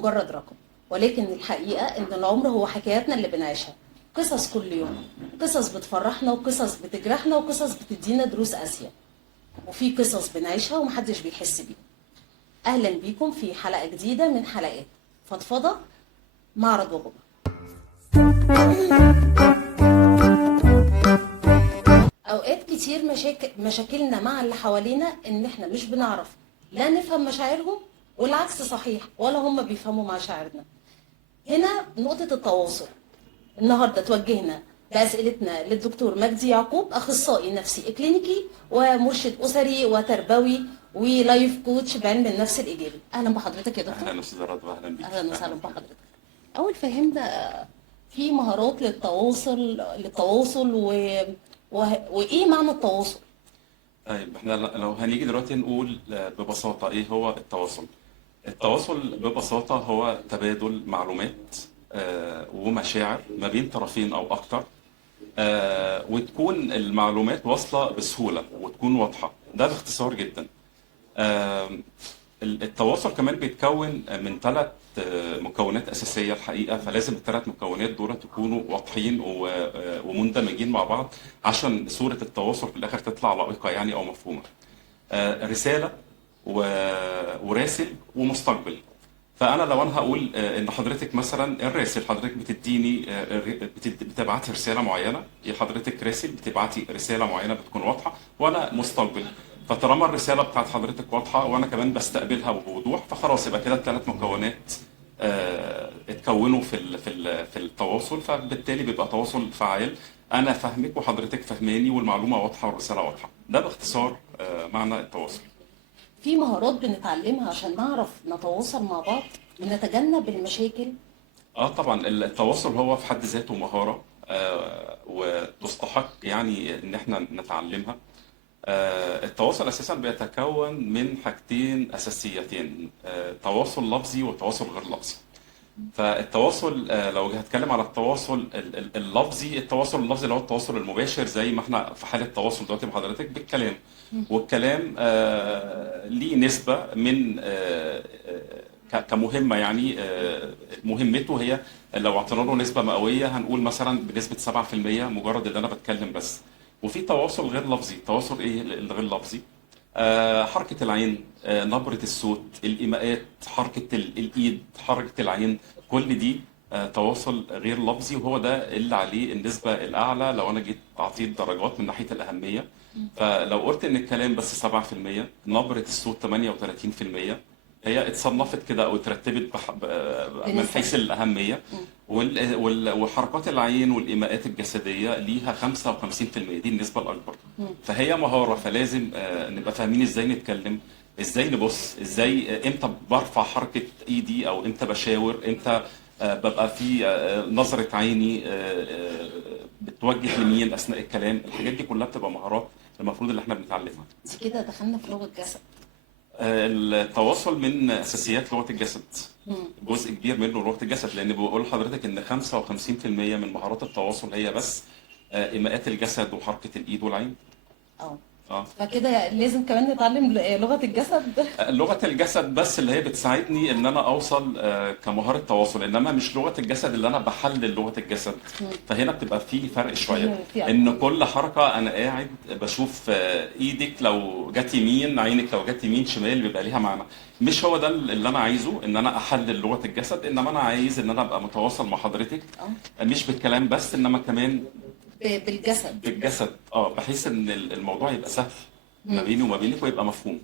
مجرد رقم، ولكن الحقيقة إن العمر هو حكاياتنا اللي بنعيشها، قصص كل يوم، قصص بتفرحنا وقصص بتجرحنا وقصص بتدينا دروس قاسية، وفي قصص بنعيشها ومحدش بيحس بيها. أهلا بيكم في حلقة جديدة من حلقات فضفضة مع رضوى جمعة. أوقات كتير مشاكلنا مع اللي حوالينا إن إحنا مش بنعرف لا نفهم مشاعرهم، والعكس صحيح، ولا هم بيفهموا مشاعرنا. هنا نقطة التواصل. النهاردة توجهنا بأسئلتنا للدكتور مجدي يعقوب، أخصائي نفسي إكلينيكي ومرشد أسري وتربوي ولايف كوتش بعلم النفس الإيجابي. أهلا بحضرتك يا دكتور. اهلا استاذ رضوى، اهلا بيك. أهلا وسهلا بحضرتك. أول فهمنا في مهارات للتواصل وإيه معنى التواصل؟ طيب احنا لو هنيجي دلوقتي نقول ببساطه ايه هو التواصل. التواصل ببساطه هو تبادل معلومات ومشاعر ما بين طرفين او اكتر، وتكون المعلومات واصله بسهوله وتكون واضحه. ده باختصار جدا. التواصل كمان بيتكون من ثلاث مكونات أساسية الحقيقة، فلازم الثلاث مكونات دول يكونوا واضحين ومندمجين مع بعض عشان صورة التواصل في الآخر تطلع لائقة يعني أو مفهومة. رسالة وراسل ومستقبل. فأنا لو أنا هقول إن حضرتك مثلا الراسل، حضرتك بتديني بتبعتي رسالة معينة، حضرتك راسل بتبعتي رسالة معينة بتكون واضحة، وأنا مستقبل. فطالما الرساله بتاعت حضرتك واضحه وانا كمان بستقبلها بوضوح، فخلاص يبقى كده الثلاث مكونات اتكونوا في التواصل، فبالتالي بيبقى تواصل فعال. انا فاهمك وحضرتك فاهماني والمعلومه واضحه والرساله واضحه. ده باختصار معنى التواصل. في مهارات بنتعلمها عشان نعرف نتواصل مع بعض ونتجنب المشاكل. طبعا التواصل هو في حد ذاته مهاره وتستحق يعني ان احنا نتعلمها. التواصل اساسا بيتكون من حاجتين اساسيتين، تواصل لفظي وتواصل غير لفظي. فالتواصل لو هتكلم على التواصل اللفظي، التواصل اللفظي اللي هو التواصل المباشر، زي ما احنا في حاله تواصل دلوقتي مع حضرتك بالكلام. والكلام ليه نسبه من كمهمه يعني، مهمته هي لو اعطينا له نسبه مئويه هنقول مثلا بنسبه 7% مجرد ان انا بتكلم بس. وفي تواصل غير لفظي. التواصل ايه الغير لفظي؟ حركة العين، نبرة الصوت، الإيماءات، حركة الإيد، حركة العين، كل دي تواصل غير لفظي، وهو ده اللي عليه النسبة الأعلى لو أنا جيت أعطيه درجات من ناحية الأهمية. فلو قلت إن الكلام بس 7%، نبرة الصوت 38%، هي اتصنفت كده او اترتبت من حيث الاهميه. وحركات العين والايماءات الجسديه ليها 55%، دي النسبه الاكبر. فهي مهاره، فلازم نبقى فاهمين ازاي نتكلم، ازاي نبص، ازاي امتى برفع حركه ايدي او امتى بشاور، امتى ببقى في نظره عيني بتوجه لمين اثناء الكلام. الحاجات دي كلها بتبقى مهارات المفروض اللي احنا بنتعلمها. كده دخلنا في لغة جسد. التواصل من اساسيات لغه الجسد. جزء كبير منه لغه الجسد، لان بقول لحضرتك ان 55% من مهارات التواصل هي بس ايماءات الجسد وحركه الايد والعين. فكده لازم كمان نتعلم لغة الجسد. لغه الجسد بس اللي هي بتساعدني ان انا اوصل كمهاره تواصل، انما مش لغه الجسد اللي انا بحلل لغه الجسد. فهنا بتبقى في فرق شويه، ان كل حركه انا قاعد بشوف ايدك لو جت يمين، عينك لو جت يمين شمال، بيبقى ليها معنى. مش هو ده اللي انا عايزه، ان انا احلل لغه الجسد، انما انا عايز ان انا ابقى متواصل مع حضرتك مش بالكلام بس، انما كمان بالجسد. بحيث ان الموضوع يبقى سهل ما بيني وما بينك ويبقى مفهوم.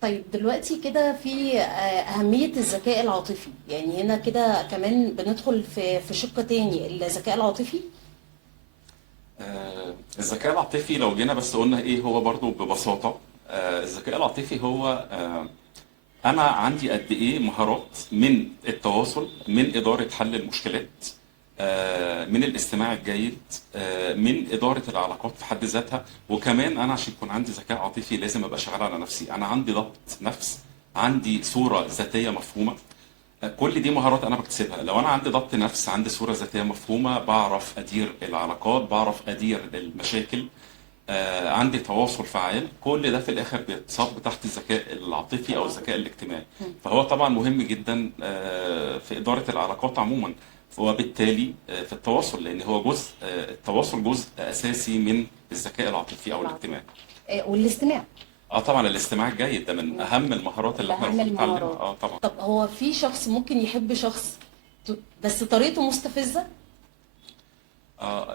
طيب دلوقتي كده في أهمية الذكاء العاطفي، يعني هنا كده كمان بندخل في شق تاني، الذكاء العاطفي. الذكاء العاطفي لو جينا بس قلنا ايه هو برضو ببساطة. الذكاء العاطفي هو انا عندي قد ايه مهارات من التواصل، من إدارة حل المشكلات، من الاستماع الجيد، من إدارة العلاقات في حد ذاتها. وكمان أنا عشان يكون عندي ذكاء عاطفي لازم أبقى شغال على نفسي، أنا عندي ضبط نفس، عندي صورة ذاتية مفهومة. كل دي مهارات أنا بكتسبها. لو أنا عندي ضبط نفس، عندي صورة ذاتية مفهومة، بعرف أدير العلاقات، بعرف أدير المشاكل، عندي تواصل فعال، كل ده في الاخر بيتصب تحت الذكاء العاطفي او الذكاء الاجتماعي. فهو طبعا مهم جدا في اداره العلاقات عموما، وبالتالي في التواصل، لان هو جزء التواصل جزء اساسي من الذكاء العاطفي او الاجتماعي. والاستماع اه طبعا الاستماع الجيد ده من اهم المهارات اللي احنا اهم المفروض نتعلمها. المهارات. اه طبعا. طب هو في شخص ممكن يحب شخص بس طريقته مستفزة؟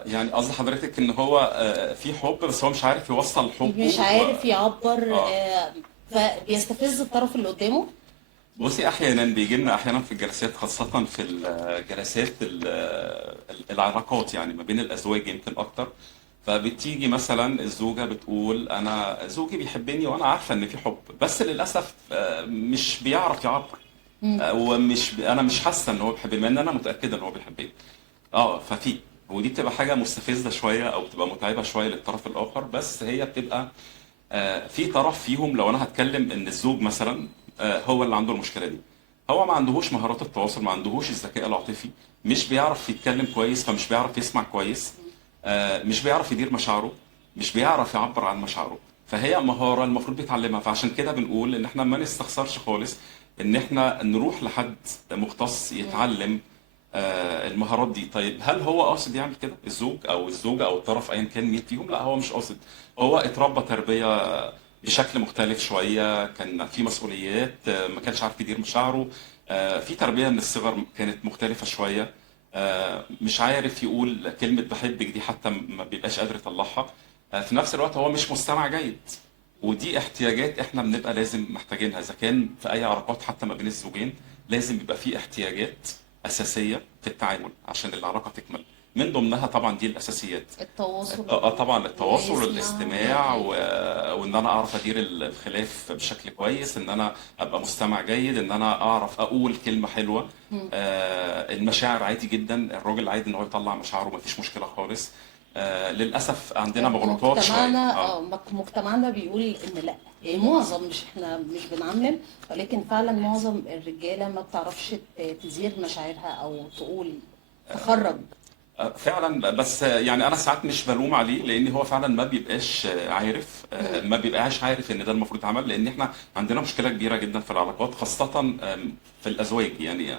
يعني قصد حضرتك ان هو في حب بس هو مش عارف يوصل حبه مش عارف يعبر، اه فبيستفز الطرف اللي قدامه. بصي، احيانا بيجي لنا احيانا في الجلسات، خاصه في الجلسات العلاقات يعني ما بين الازواج يمكن اكتر. فبتيجي مثلا الزوجه بتقول انا زوجي بيحبني وانا عارفه ان في حب، بس للاسف مش بيعرف يعبر. ومش انا مش حاسه ان هو بيحبني مع ان انا متاكده ان هو بيحبني. ففي ودي بتبقى حاجه مستفزه شويه او بتبقى متعبه شويه للطرف الاخر، بس هي بتبقى في طرف فيهم. لو انا هتكلم ان الزوج مثلا هو اللي عنده المشكله دي، هو ما عندهوش مهارات التواصل، ما عندهوش الذكاء العاطفي، مش بيعرف يتكلم كويس، فمش بيعرف يسمع كويس، مش بيعرف يدير مشاعره، مش بيعرف يعبر عن مشاعره. فهي مهارة المفروض بيتعلمها. فعشان كده بنقول ان احنا ما نستخسرش خالص ان احنا نروح لحد مختص يتعلم المهارات دي. طيب هل هو قاصد يعمل كده الزوج او الزوجة او الطرف ايا كان مين فيهم؟ لا، هو مش قاصد. هو اتربى تربية بشكل مختلف شوية، كان في مسؤوليات، ما كانش عارف يدير مشاعره، في تربية من الصغر كانت مختلفة شوية، مش عارف يقول كلمة بحبك دي، حتى ما بيبقاش قادر يطلعها. في نفس الوقت هو مش مستمع جيد. ودي احتياجات احنا بنبقى لازم محتاجينها، اذا كان في اي علاقات حتى ما بين الزوجين لازم يبقى في احتياجات اساسيه في التعامل عشان العلاقه تكمل. من ضمنها طبعا دي الاساسيات. التواصل طبعا التواصل ويسمع والاستماع وان انا اعرف ادير الخلاف بشكل كويس، ان انا ابقى مستمع جيد، ان انا اعرف اقول كلمه حلوه. المشاعر عادي جدا، الراجل عادي ان هو يطلع مشاعره، ما فيش مشكله خالص. للاسف عندنا مغالطات شويه. مجتمعنا مجتمعنا بيقول ان لا، يعني معظم، مش احنا مش بنعمم، ولكن فعلا معظم الرجاله ما بتعرفش تدير مشاعرها او تقول تخرج. فعلا. بس يعني انا ساعات مش بلوم عليه، لان هو فعلا ما بيبقاش عارف، ما بيبقاش عارف ان ده المفروض يتعمل، لان احنا عندنا مشكله كبيره جدا في العلاقات، خاصه في الازواج. يعني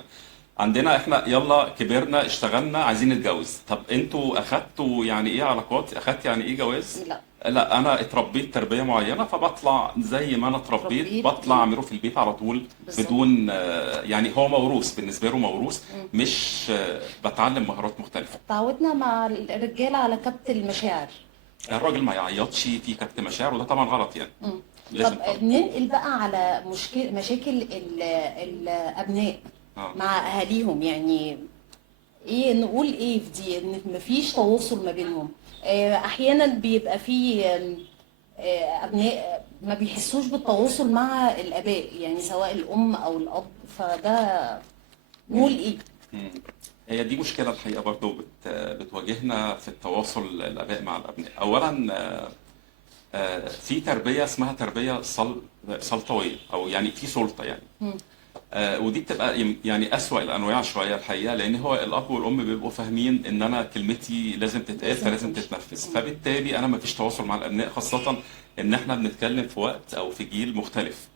عندنا احنا يلا كبرنا اشتغلنا عايزين نتجوز. طب انتوا اخدتوا يعني ايه علاقات؟ اخدت يعني ايه جواز؟ لا، لا، انا اتربيت تربيه معينه، فبطلع زي ما انا اتربيت تربيت بطلع اعمله في البيت على طول، بالظبط. بدون يعني هو موروث بالنسبه له، موروث، مش بتعلم مهارات مختلفه. تعودنا مع الرجاله على كبت المشاعر. الراجل ما يعيطش في كبت مشاعر، وده طبعا غلط يعني. مم. لازم طب طبعا. ننقل بقى على مشاكل الابناء اه مع اهاليهم. يعني ايه نقول ايه في دي؟ ان مفيش تواصل ما بينهم. احيانا بيبقى في ابناء ما بيحسوش بالتواصل مع الاباء، يعني سواء الام او الاب. فده نقول ايه؟ مم. هي دي مشكلة الحقيقة برضو بتواجهنا في التواصل الآباء مع الأبناء. أولا في تربية اسمها تربية سلطوية، أو يعني في سلطة يعني. مم. ودي بتبقى يعني أسوأ الأنواع شوية الحقيقة، لأن هو الأب والأم بيبقوا فاهمين إن أنا كلمتي لازم تتقال لازم فلازم تمشي. تتنفذ، فبالتالي أنا مفيش تواصل مع الأبناء، خاصة إن إحنا بنتكلم في وقت أو في جيل مختلف.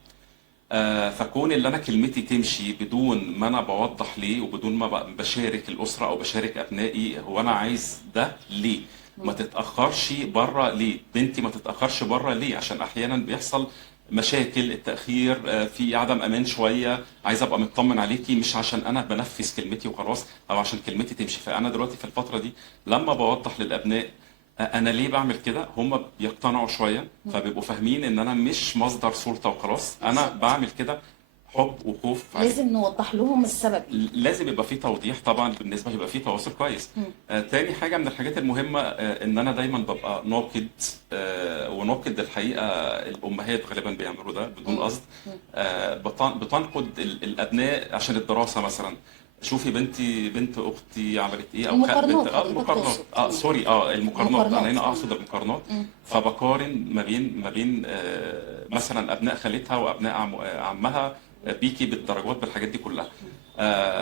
فكون اللي انا كلمتي تمشي بدون ما انا بوضح ليه، وبدون ما بشارك الاسره او بشارك ابنائي هو انا عايز ده ليه، ما تتاخرش بره ليه، بنتي ما تتاخرش بره ليه، عشان احيانا بيحصل مشاكل، التاخير في عدم امان شويه، عايز ابقى مطمن عليكي، مش عشان انا بنفذ كلمتي وخلاص، او عشان كلمتي تمشي. فانا دلوقتي في الفتره دي لما بوضح للابناء انا ليه بعمل كده، هم بيقتنعوا شويه، فبيبقوا فاهمين ان انا مش مصدر سلطه وخلاص، انا بالظبط. بعمل كده حب وخوف عليهم. لازم نوضح لهم السبب. لازم يبقى في توضيح طبعا، بالنسبه يبقى في تواصل كويس. تاني حاجه من الحاجات المهمه ان انا دايما ببقى ناقد، وناقد الحقيقه الامهات غالبا بيعملوا ده بدون قصد. بتنقد الابناء عشان الدراسه مثلا. شوفي بنت اختي عملت ايه، او المقارنات بنت حضرتك المقارنات، تقصد. سوري، المقارنات، انا هنا اقصد المقارنات. مم. فبقارن ما بين مثلا ابناء خالتها وابناء عمها بيكي بالدرجات بالحاجات دي كلها.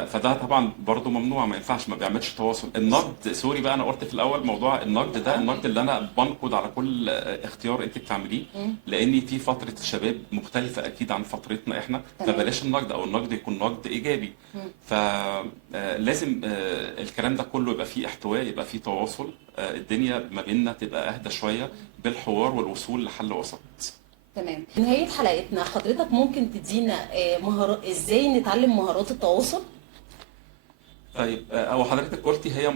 فده طبعا برضو ممنوع، ما ينفعش، ما بيعملش تواصل. النقد، سوري بقى انا قلت في الاول موضوع النقد ده، النقد اللي انا بنقد على كل اختيار انت بتعمليه، مم. لان في فتره الشباب مختلفه اكيد عن فترتنا احنا، تمام. فبلاش النقد، او النقد يكون نقد ايجابي. مم. فلازم الكلام ده كله يبقى فيه احتواء، يبقى فيه تواصل، الدنيا ما بيننا تبقى اهدى شويه بالحوار والوصول لحل وسط. تمام. في نهاية حلقتنا حضرتك ممكن تدينا مهارات ازاي نتعلم مهارات التواصل؟ طيب، او حضرتك قلتي هي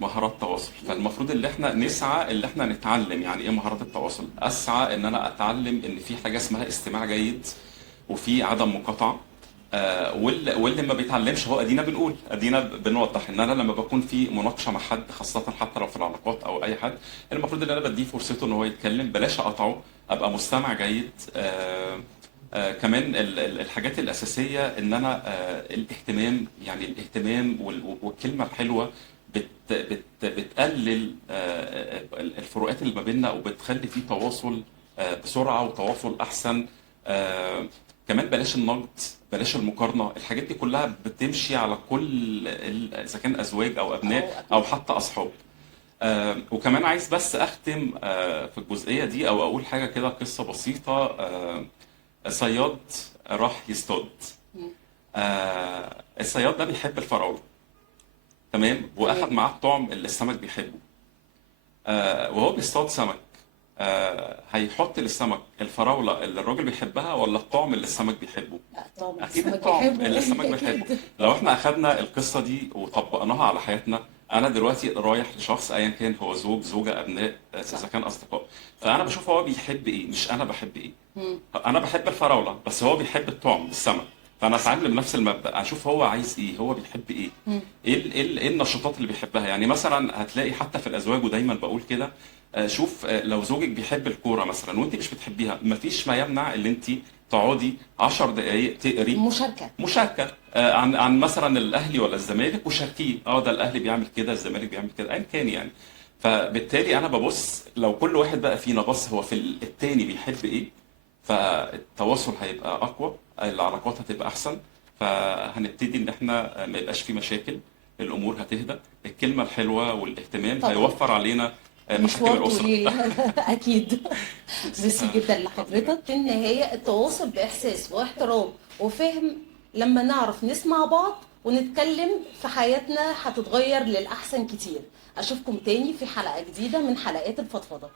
مهارات تواصل، فالمفروض ان احنا نسعى ان احنا نتعلم يعني ايه مهارات التواصل. اسعى ان انا اتعلم ان في حاجه اسمها استماع جيد، وفي عدم مقاطعه. واللي ما بيتعلمش هو ادينا بنوضح ان انا لما بكون في مناقشه مع حد، خاصه حتى لو في العلاقات او اي حد، المفروض ان انا بديه فرصته ان هو يتكلم، بلاش اقاطعه، ابقى مستمع جيد. كمان الحاجات الأساسية إن أنا الاهتمام، يعني الاهتمام والكلمة الحلوة بتقلل الفروقات اللي ما بيننا، وبتخلي في تواصل بسرعة وتواصل أحسن. كمان بلاش النقد، بلاش المقارنة، الحاجات دي كلها بتمشي على كل إذا كان أزواج أو أبناء أو حتى أصحاب. وكمان عايز بس أختم في الجزئية دي، أو أقول حاجة كده، قصة بسيطة. صياد راح يصطاد. الصياد ده بيحب الفراولة، تمام، واخد تمام. معاه الطعم اللي السمك بيحبه. وهو بيصطاد سمك، هيحط للسمك الفراولة اللي الراجل بيحبها ولا الطعم اللي السمك بيحبه؟ لا طبعا اكيد السمك الطعم بيحبه. اللي السمك بيحبه. اكيد. لو احنا اخدنا القصه دي وطبقناها على حياتنا، انا دلوقتي رايح لشخص ايا كان، هو زوج، زوجه، ابناء، صح. اذا كان اصدقاء، فانا بشوف هو بيحب ايه، مش انا بحب ايه. مم. انا بحب الفراوله بس هو بيحب الطعم السمك، فانا صح. اتعامل بنفس المبدا، اشوف هو عايز ايه، هو بيحب ايه، مم. إيه النشاطات اللي بيحبها. يعني مثلا هتلاقي حتى في الازواج، ودايما بقول كده، شوف، لو زوجك بيحب الكوره مثلا وانت مش بتحبيها، مفيش ما يمنع ان انت تقعدي 10 دقائق تقري مشاركة. مشاركه عن مثلا الاهلي ولا الزمالك، وشاركيه، ده الاهلي بيعمل كده، الزمالك بيعمل كده، ايا كان يعني. فبالتالي انا ببص، لو كل واحد بقى فينا بص هو في التاني بيحب ايه، فالتواصل هيبقى اقوى، العلاقات هتبقى احسن، فهنبتدي ان احنا ما يبقاش في مشاكل، الامور هتهدى، الكلمه الحلوه والاهتمام طبعا هيوفر علينا محاكم مشوار الاسره. طويل. اكيد. ميرسي جدا ربنا. لحضرتك. في النهاية التواصل بإحساس واحترام وفهم، لما نعرف نسمع بعض ونتكلم في حياتنا هتتغير للأحسن كتير. أشوفكم تاني في حلقة جديدة من حلقات الفضفضة.